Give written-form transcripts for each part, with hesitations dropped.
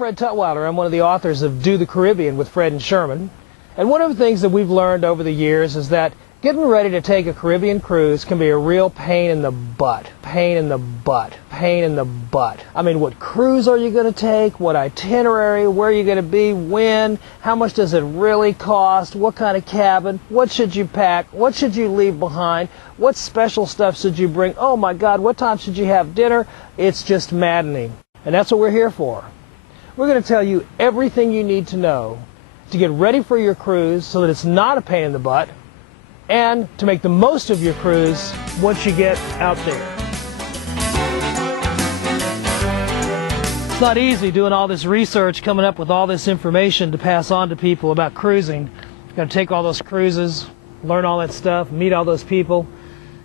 Fred Tutwiler. I'm one of the authors of Do the Caribbean with Fred and Sherman. And one of the things that we've learned over the years is that getting ready to take a Caribbean cruise can be a real pain in the butt. Pain in the butt. Pain in the butt. I mean, what cruise are you going to take? What itinerary? Where are you going to be? When? How much does it really cost? What kind of cabin? What should you pack? What should you leave behind? What special stuff should you bring? Oh my God, what time should you have dinner? It's just maddening. And that's what we're here for. We're going to tell you everything you need to know to get ready for your cruise so that it's not a pain in the butt, and to make the most of your cruise once you get out there. It's not easy doing all this research, coming up with all this information to pass on to people about cruising. You've got to take all those cruises, learn all that stuff, meet all those people.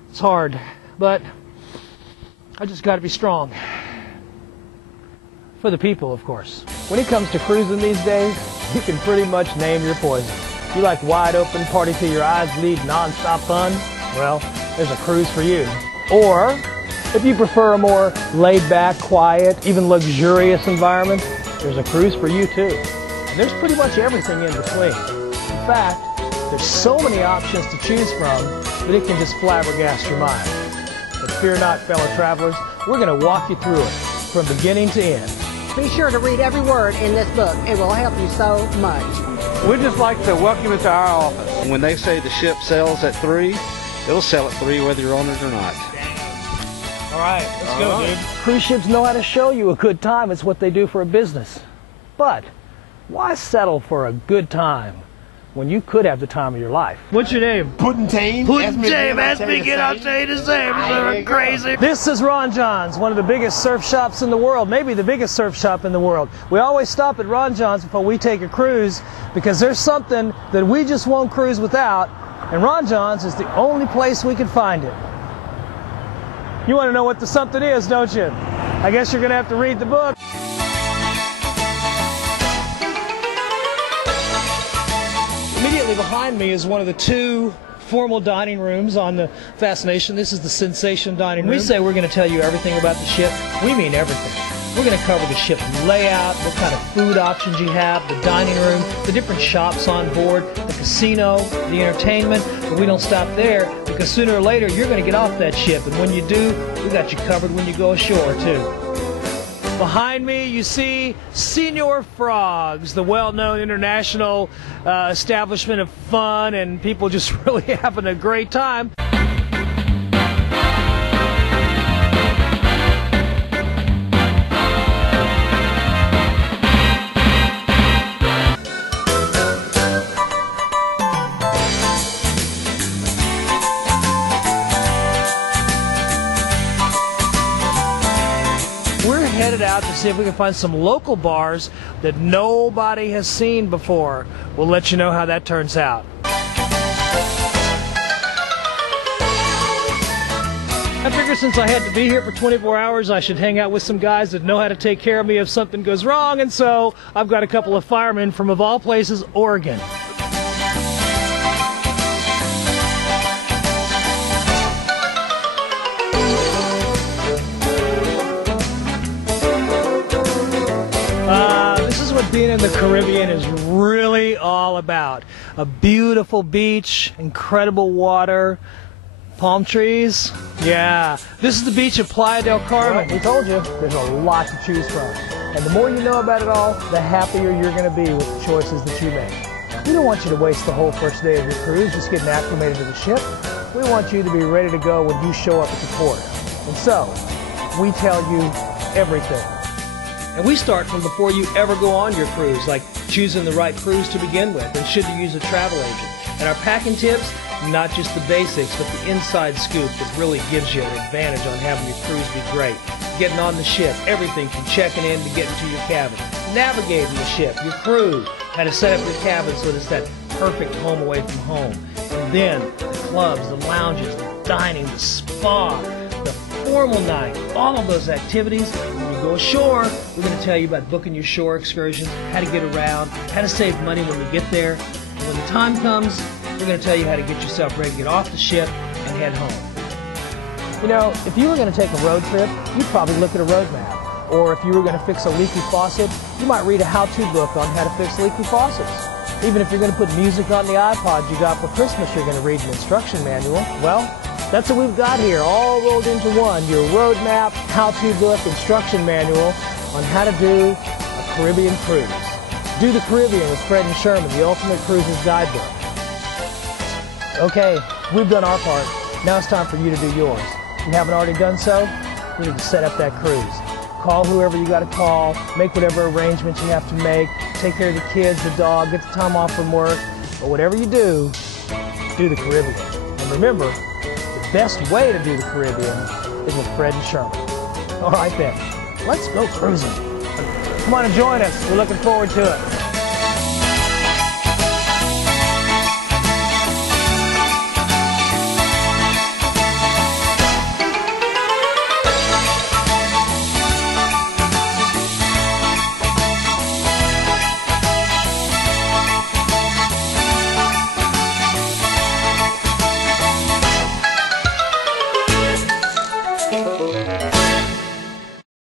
It's hard, but I just got to be strong. For the people, of course. When it comes to cruising these days, you can pretty much name your poison. You like wide open, party till your eyes bleed, non-stop fun? Well, there's a cruise for you. Or, if you prefer a more laid-back, quiet, even luxurious environment, there's a cruise for you too. And there's pretty much everything in between. In fact, there's so many options to choose from that it can just flabbergast your mind. But fear not, fellow travelers, we're going to walk you through it from beginning to end. Be sure to read every word in this book. It will help you so much. We'd just like to welcome you to our office. When they say the ship sails at 3, it'll sail at 3 whether you're on it or not. All right, let's go, dude. Cruise ships know how to show you a good time. It's what they do for a business. But why settle for a good time when you could have the time of your life? What's your name? Puddin'-Tame. Puddin'-Tame. Ask me again, I'll tell you the same. They're crazy. This is Ron John's, one of the biggest surf shops in the world, maybe the biggest surf shop in the world. We always stop at Ron John's before we take a cruise because there's something that we just won't cruise without, and Ron John's is the only place we can find it. You want to know what the something is, don't you? I guess you're going to have to read the book. Immediately behind me is one of the 2 formal dining rooms on the Fascination. This is the Sensation dining room. When we say we're going to tell you everything about the ship, we mean everything. We're going to cover the ship layout, what kind of food options you have, the dining room, the different shops on board, the casino, the entertainment. But we don't stop there because sooner or later you're going to get off that ship. And when you do, we got you covered when you go ashore too. Behind me, you see Señor Frogs, the well-known international establishment of fun and people just really having a great time. Headed out to see if we can find some local bars that nobody has seen before. We'll let you know how that turns out. I figured since I had to be here for 24 hours, I should hang out with some guys that know how to take care of me if something goes wrong, and so I've got a couple of firemen from, of all places, Oregon. This is what being in the Caribbean is really all about. A beautiful beach, incredible water, palm trees. Yeah, this is the beach of Playa del Carmen. We told you, there's a lot to choose from. And the more you know about it all, the happier you're going to be with the choices that you make. We don't want you to waste the whole first day of your cruise just getting acclimated to the ship. We want you to be ready to go when you show up at the port. And so, we tell you everything. And we start from before you ever go on your cruise, like choosing the right cruise to begin with, and should you use a travel agent. And our packing tips, not just the basics, but the inside scoop that really gives you an advantage on having your cruise be great. Getting on the ship, everything from checking in to getting to your cabin. Navigating the ship, your crew, how to set up your cabin so that it's that perfect home away from home. And then the clubs, the lounges, the dining, the spa, the formal night, all of those activities. When you go ashore, we're going to tell you about booking your shore excursions, how to get around, how to save money when you get there. And when the time comes, we're going to tell you how to get yourself ready to get off the ship and head home. You know, if you were going to take a road trip, you'd probably look at a road map. Or if you were going to fix a leaky faucet, you might read a how-to book on how to fix leaky faucets. Even if you're going to put music on the iPod you got for Christmas, you're going to read an instruction manual. Well, that's what we've got here, all rolled into one. Your roadmap, how-to book, instruction manual on how to do a Caribbean cruise. Do the Caribbean with Fred and Sherman, the Ultimate Cruises Guidebook. Okay, we've done our part. Now it's time for you to do yours. If you haven't already done so, you need to set up that cruise. Call whoever you got to call, make whatever arrangements you have to make, take care of the kids, the dog, get the time off from work, but whatever you do the Caribbean. And remember, the best way to do the Caribbean is with Fred and Sherman. All right then, let's go cruising. Come on and join us. We're looking forward to it.